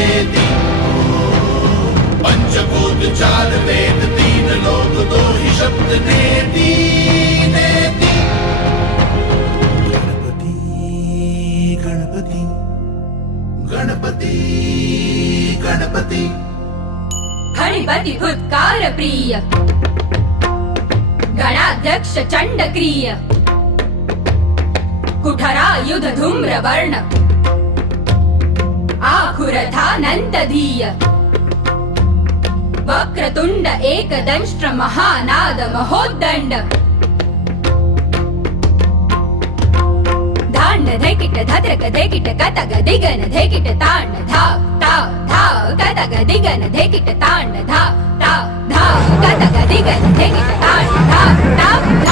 नेती, पंचभूत चार वेद तीन लोक दो ही शब्द नेती नेती। गणपती गणपती गणपती गणपती। गणपती फुत्कार प्रिय, गणाध्यक्ष चंडक्रिय, कुठरायुध धूम्रवर्ण, आखुरथानंत धीय, वक्रतुंड एकदंष्ट्र महानाद महोद्दंड, धांड धेकिट धद्रक धेकिट कतग दिगन धेकिट तांड धाव धाव धाव कतग दिगन धेकिट तांड धाव धाव धाव कतग दिगन धेकिट तांड धाव धाव